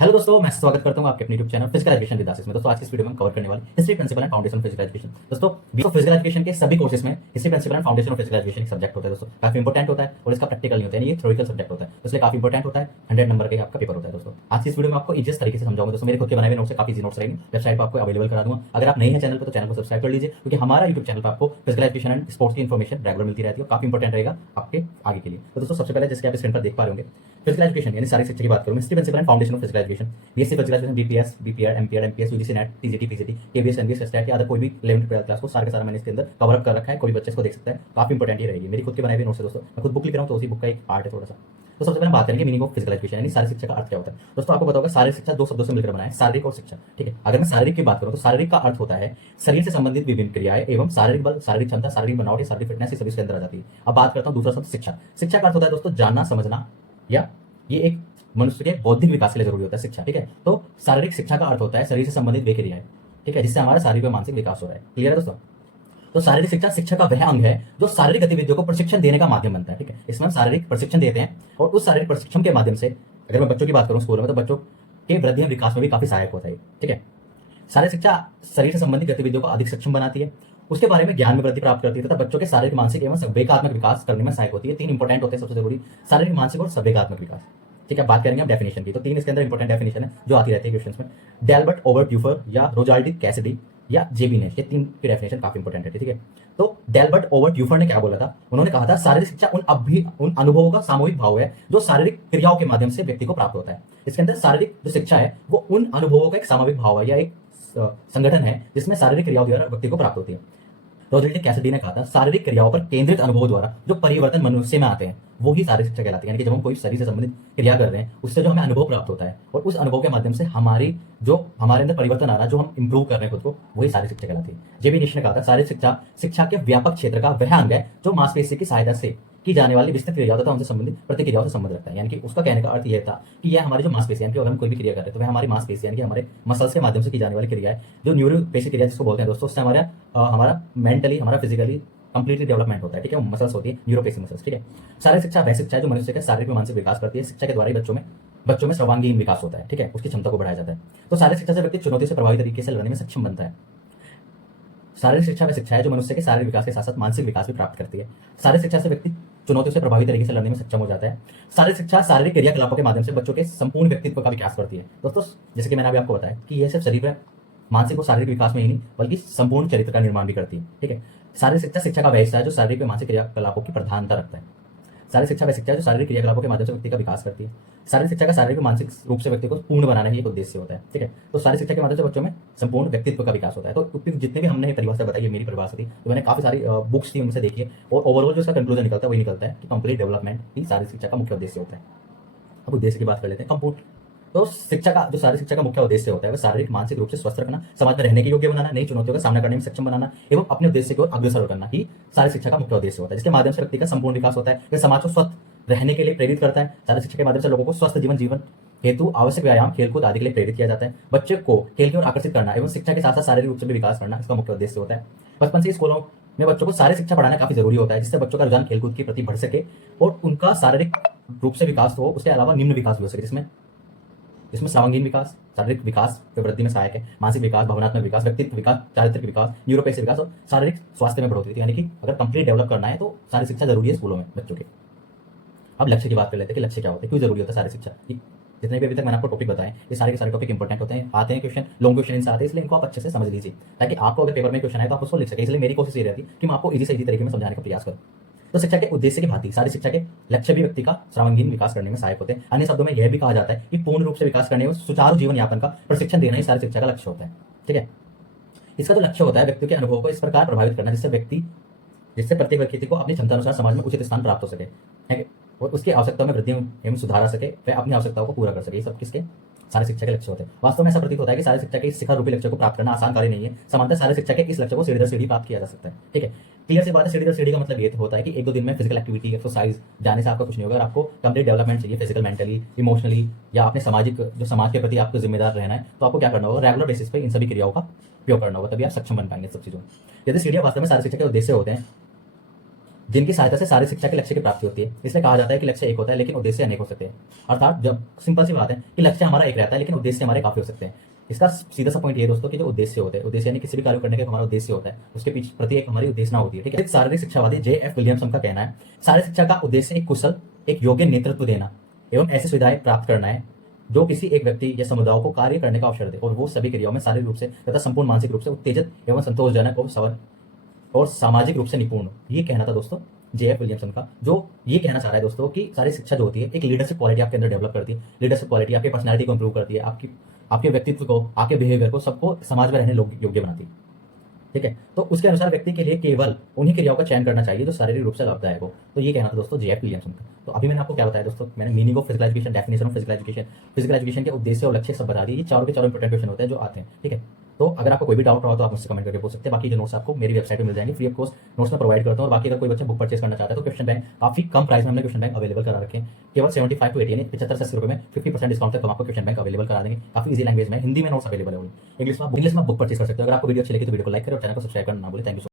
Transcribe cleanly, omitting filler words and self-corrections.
Hello दोस्तों, मैं स्वागत करता हूं आपके अपने YouTube channel physical education with Ashish में। दोस्तों आज की इस वीडियो में हम कवर करने वाले history principle and foundation of physical education. दोस्तों फिजिकल एजुकेशन के सभी कोर्सेज में history principle and foundation of physical education एक सब्जेक्ट होता है। दोस्तों काफी इंपॉर्टेंट होता है और इसका प्रैक्टिकल नहीं होता है, ये थ्योरिकल सब्जेक्ट होता है, इसलिए काफी इंपॉर्टेंट होता है। 100 नंबर का आपका पेपर होता है। दोस्तों आज की इस वीडियो में आपको इजिएस्ट तरीके से समझाऊंगा। दोस्तों मेरे खुद के बनाए हुए नोट्स काफी इजी नोट्स रहेंगे, वेबसाइट पर आपको अवेलेबल करा दूंगा। अगर आप नए हैं चैनल पर तो चैनल को सब्सक्राइब कर लीजिए, क्योंकि हमारा यूट्यूब चैनल पर आपको फिजिकल एजुकेशन एंड स्पोर्ट्स की इन्फॉर्मेशन रेगुलर मिलती रहती है और काफी इंपॉर्टेंट रहेगा आपके आगे के लिए। तो दोस्तों सबसे पहले जैसे आप स्क्रीन पर देख पा रहे होंगे, फिजिकल एजुकेशन यानी सारी शिक्षा की बात करूं, history principle and foundation of physical education, BSc physical education, BPS, BPEd, MPEd, MPS, UGC NET, TGT, PGT, KBS, NBS, state या अदर कोई भी 11th 12th क्लास को सारे का सारा मैंने इसके अंदर कवर अप कर रखा है। कोई बच्चे इसको देख सकता है, काफी इंपॉर्टेंट ये रहेगी। मेरी खुद के बनाए हुए नोट्स है दोस्तों, मैं खुद बुक लिख रहा हूं तो उसी बुक का एक पार्ट है थोड़ा सा। तो सबसे पहले हम बात करेंगे मीनिंग ऑफ फिजिकल एजुकेशन यानी शारीरिक शिक्षा का अर्थ क्या होता है। दोस्तों आपको बताओगे शारीरिक शिक्षा दो शब्दों से मिलकर बना है, शारीरिक और शिक्षा। ठीक है, अगर मैं शारीरिक की बात करूं तो शारीरिक का अर्थ होता है शरीर से संबंधित विभिन्न क्रियाएं एवं शारीरिक बल, शारीरिक क्षमता, शारीरिक बनावट, शारीरिक फिटनेस, ये सभी इसके अंदर आ जाती है। अब बात करता हूं दूसरा शब्द शिक्षा। शिक्षा का अर्थ होता है दोस्तों जानना, समझना, या ये एक मनुष्य के बौद्धिक विकास के लिए जरूरी होता है शिक्षा। ठीक है, तो शारीरिक शिक्षा का अर्थ होता है शरीर से संबंधित वे क्रियाएं, ठीक है, जिससे हमारा शारीरिक और मानसिक विकास हो रहा है। क्लियर है दोस्तों? तो शारीरिक शिक्षा शिक्षा का वह अंग है जो शारीरिक गतिविधियों को प्रशिक्षण देने का माध्यम बनता है। ठीक है, इसमें हम शारीरिक प्रशिक्षण देते हैं और उस शारीरिक प्रशिक्षण के माध्यम से अगर मैं बच्चों की बात करूं स्कूल में, तो बच्चों के वृद्धि और विकास में भी काफी सहायक होता है। ठीक है, शारीरिक शिक्षा शरीर से संबंधित गतिविधियों को अधिक सक्षम बनाती है, उसके बारे में ज्ञान में वृद्धि प्राप्त करती है तथा बच्चों के शारीरिक, मानसिक एवं संवेगात्मक विकास करने में सहायक होती है। तीन इंपॉर्टेंट होते हैं सबसे जरूरी, शारीरिक, मानसिक और संवेगात्मक विकास। ठीक है, बात करेंगे हम डेफिनेशन की, तो तीन इसके अंदर इंपॉर्टेंट डेफिनेशन है जो आती रहती है क्वेश्चंस में। डेल्बर्ट ओवरट्यूफर या रोजाल्डी कैसिडी या जेबी ने, ये तीन की डेफिनेशन काफी इंपॉर्टेंट है। ठीक है, तो डेल्बर्ट ओवरट्यूफर ने क्या बोला था? उन्होंने कहा था शारीरिक शिक्षा उन अनुभवों का सामूहिक भाव है जो शारीरिक क्रियाओं के माध्यम से व्यक्ति को प्राप्त होता है। इसके अंदर शारीरिक जो शिक्षा है वो उन अनुभवों का एक सामूहिक भाव है या एक संगठन है जिसमें शारीरिक क्रियाओं द्वारा व्यक्ति को प्राप्त होती है। रोजल्डी कैसिडी ने कहा था शारीरिक क्रियाओं पर केंद्रित अनुभव द्वारा जो परिवर्तन मनुष्य में आते हैं वो ही शारीरिक शिक्षा कहलाती है। यानी कि जब हम कोई शरीर से संबंधित क्रिया कर रहे हैं उससे जो हमें अनुभव प्राप्त होता है और उस अनुभव के माध्यम से हमारे अंदर परिवर्तन आ रहा है, जो हम इंप्रूव कर रहे हैं खुद को, वही शारीरिक शिक्षा कहलाती है। जेबी निश ने कहा था शारीरिक शिक्षा शिक्षा के व्यापक क्षेत्र का वह अंग है जो मांसपेशी की सहायता से की जाने वाली विस्तृत क्रियाओं तथा उनसे संबंधित प्रतिक्रियाओं से संबंध रखता है। यानी कि उसका कहने का अर्थ यह था कि यह हमारी जो मांसपेशी, यानी कि अगर हम कोई भी क्रिया कर रहे हैं तो वह हमारी मांसपेशी यानी कि हमारे मसल्स के माध्यम से की जाने वाली क्रिया है, जो न्यूरोपेशी क्रिया जिसको बोलते हैं दोस्तों, उससे हमारा मेंटली, हमारा फिजिकली कंप्लीटली डेवलपमेंट होता है। ठीक है, मसल्स होती है न्यूरोपेशी मसल्स। ठीक है, शारीरिक शिक्षा वह शिक्षा है जो मनुष्य के शारीरिक और मानसिक विकास करती है। शिक्षा के द्वारा ही बच्चों में सर्वांगीण विकास होता है। ठीक है, उसकी क्षमता को बढ़ाया जाता है। तो शारीरिक शिक्षा से व्यक्ति चुनौती से प्रभावी तरीके से लड़ने में सक्षम बनता है। शारीरिक शिक्षा वह शिक्षा है जो मनुष्य के शारीरिक विकास के साथ साथ मानसिक विकास भी प्राप्त करती है। शारीरिक शिक्षा से व्यक्ति चुनौतियों से प्रभावी तरीके से लड़ने में सक्षम हो जाता है। शारीरिक शिक्षा शारीरिक क्रियाकलापों के माध्यम से बच्चों के संपूर्ण व्यक्तित्व का विकास करती है। दोस्तों जैसे कि मैंने अभी आपको बताया कि यह सिर्फ शरीर में मानसिक और शारीरिक विकास में ही नहीं बल्कि संपूर्ण चरित्र का निर्माण भी करती है। ठीक है, शारीरिक शिक्षा शिक्षा का वह हिस्सा है जो शारीरिक और मानसिक क्रियाकलापों की प्रधानता रखता है। शारीरिक शिक्षा वह शिक्षा है जो शारीरिक क्रियाकलापों के माध्यम से व्यक्ति का विकास करती है। शारीरिक शिक्षा का शारीरिक और मानसिक रूप से व्यक्ति को पूर्ण बनाना ही एक उद्देश्य होता है। ठीक है, तो शारीरिक शिक्षा के माध्यम से बच्चों में संपूर्ण व्यक्तित्व का विकास होता है। तो जितने भी हमने परिभाषा बताई, ये मेरी परिभाषा थी, तो मैंने काफी सारी बुक्स थी उनसे देखी है और ओवरऑल जो इसका कंक्लूजन निकलता है वही निकलता है कि कंप्लीट डेवलपमेंट ही शारीरिक शिक्षा का मुख्य उद्देश्य होता है। अब उद्देश्य की बात कर लेते हैं। कंप्लीट तो शिक्षा का जो शारीरिक शिक्षा का मुख्य उद्देश्य होता है वह शारीरिक, मानसिक रूप से स्वस्थ रखना, समाज में रहने के योग्य बनाना, नई चुनौतियों का सामना करने में सक्षम बनाना एवं अपने उद्देश्य की ओर अग्रसर करना ही शारीरिक शिक्षा का मुख्य उद्देश्य होता है, जिसके माध्यम से व्यक्ति का संपूर्ण विकास होता है। यह समाज को स्वस्थ रहने के लिए प्रेरित करता है। शारीरिक शिक्षा के माध्यम से लोगों को स्वस्थ जीवन हेतु आवश्यक व्यायाम, खेलकूद आदि के लिए प्रेरित किया जाता है। बच्चे को खेल की ओर आकर्षित करना एवं शिक्षा के साथ साथ शारीरिक रूप से भी विकास करना इसका मुख्य उद्देश्य होता है। बचपन से स्कूलों में बच्चों को शारीरिक शिक्षा पढ़ाना काफी जरूरी होता है, जिससे बच्चों का रुझान खेलकूद के प्रति बढ़ सके और उनका शारीरिक रूप से विकास हो, उसके अलावा निम्न विकास भी हो सके, जिसमें सर्वांगीण विकास, शारीरिक विकास की वृद्धि में सहायक है, मानसिक विकास, भावनात्मक विकास, व्यक्तित्व विकास, चारित्रिक विकास, न्यूरोपेशी विकास और शारीरिक स्वास्थ्य में बढ़ोतरी। यानी कि अगर कंप्लीट डेवलप करना है तो शारीरिक शिक्षा जरूरी है स्कूलों में बच्चों के। अब लक्ष्य की बात कर लेते हैं कि लक्ष्य क्या होता है, क्यों जरूरी होता है शारीरिक शिक्षा। जितने भी अभी तक मैंने आपको टॉपिक बताए, ये सारे के सारे टॉपिक इंपॉर्टेंट होते हैं, आते हैं क्वेश्चन, लॉन्ग क्वेश्चन इनसे आते हैं, इसलिए इनको आप अच्छे से समझ लीजिए ताकि आपको अगर पेपर में क्वेश्चन आए तो आप उसको लिख सके। इसलिए मेरी कोशिश ये रहती है कि मैं आपको इजी से इजी तरीके में समझाने का प्रयास करूं। तो शिक्षा के उद्देश्य की भांति शारीरिक शिक्षा के लक्ष्य भी व्यक्ति का सर्वांगीण विकास करने में सहायक होते हैं। अन्य शब्दों में यह भी कहा जाता है कि पूर्ण रूप से विकास करने और सुचारू जीवन यापन का प्रशिक्षण देना ही शारीरिक शिक्षा का लक्ष्य होता है। ठीक है, इसका जो लक्ष्य होता है व्यक्ति के अनुभव को इस प्रकार प्रभावित करना जिससे प्रत्येक व्यक्ति को अपनी क्षमता अनुसार समाज में उचित स्थान प्राप्त हो सके और उसकी आवश्यकताओं में वृद्धि एवं सुधार आ सके, वह अपनी आवश्यकताओं को पूरा कर सके। ये सब किसके? शारीरिक शिक्षा के लक्ष्य होते हैं। वास्तव में ऐसा प्रतीत होता है कि शारीरिक शिक्षा के इस शिखर रूपी लक्ष्य को प्राप्त करना आसान कार्य नहीं है। समानतः शारीरिक शिक्षा के इस लक्ष्य को सीढ़ी दर सीढ़ी प्राप्त किया जा सकता है। ठीक है, क्लियर सी बात है। सीढ़ी दर सीढ़ी का मतलब ये होता है कि एक दो दिन में फिजिकल एक्टिविटी, एक्सरसाइज जाने से आपका कुछ नहीं होगा। अगर आपको कंप्लीट डेवलपमेंट चाहिए फिजिकल, मेंटली, इमोशनली या अपने समाज के प्रति आपको जिम्मेदार रहना है, तो आपको क्या करना होगा? रेगुलर बेसिस पे इन सभी क्रियाओं का उपयोग करना होगा, तभी आप सक्षम बन पाएंगे सब चीजों में। यदि सीढ़ियां वास्तव में शारीरिक शिक्षा के उद्देश्य होते हैं जिनकी सहायता से सारी शिक्षा के लक्ष्य की प्राप्ति होती है। इसलिए कहा जाता है कि लक्ष्य एक होता है लेकिन उद्देश्य अनेक हो सकते हैं। अर्थात जब सिंपल सी बात है कि लक्ष्य हमारा एक रहता है लेकिन उद्देश्य हमारे काफी हो सकते हैं। इसका सीधा सा पॉइंट ये है दोस्तों कि जो उद्देश्य होते हैं, उद्देश्य यानी किसी भी कार्य करने का हमारा उद्देश्य होता है, उसके पीछे प्रति एक हमारी उद्देश्य होती है। ठीक है, शारीरिक शिक्षावादी J.F. विलियमसन का कहना है शारीरिक शिक्षा का उद्देश्य एक कुशल, एक योग्य नेतृत्व देना एवं ऐसी सुविधाएं प्राप्त करना है जो किसी एक व्यक्ति या समुदाय को कार्य करने का अवसर दे और वो सभी क्रियाओं में शारीरिक रूप से तथा संपूर्ण मानसिक रूप से उत्तेजित एवं संतोषजनक और सामाजिक रूप से निपुण। ये कहना था दोस्तों J.F. विलियमसन का, जो ये कहना चाह रहा है दोस्तों कि सारी शिक्षा जो होती है एक लीडरशिप क्वालिटी आपके अंदर डेवलप करती है। लीडरशिप क्वालिटी आपकी पर्सनैलिटी को इंप्रूव करती है, आपके व्यक्तित्व को, आपके बिहेवियर को, सबको समाज में रहने योग्य बनाती है। ठीक है, तो उसके अनुसार व्यक्ति के लिए केवल उन्हीं क्रियाओं का चयन करना चाहिए जो शारीरिक रूप से लाभदायक हो। तो ये कहना था दोस्तों J.F. विलियमसन का। तो अभी मैंने आपको क्या बताया दोस्तों, मैंने meaning of physical education, definition of physical education के उद्देश्य और लक्ष्य सब बता दिए। ये चारों के चारों इंपॉर्टेंट क्वेश्चन होते हैं जो आते हैं। ठीक है, तो अगर आपको कोई भी डाउट रहा तो आप मुझसे कमेंट करके पूछ सकते हैं। बाकी जो नोट्स आपको मेरी वेबसाइट पे मिल जाएंगे, फ्री ऑफ कॉस्ट नोट्स में प्रोवाइड करता हूँ। और बाकी अगर कोई बच्चा बुक परचेस करना चाहता है तो क्वेश्चन बैंक काफी कम प्राइस में हमने क्वेश्चन बैंक अवेलेबल करा रखे हैं। केवल 75 to 80 यानी 75 से 80 रुपए में 50% डिस्काउंट तक हम आपको क्वेश्चन बैंक अवेलेबल करा देंगे। काफी इजी लैंग्वेज में, हिंदी में नोट्स अवेलेबल है, इंग्लिश में आप बुक परचेस कर सकते हो। अगर आपको वीडियो अच्छी लगी तो वीडियो को लाइक करें और चैनल को सब्सक्राइब करना ना भूलें। Thank you.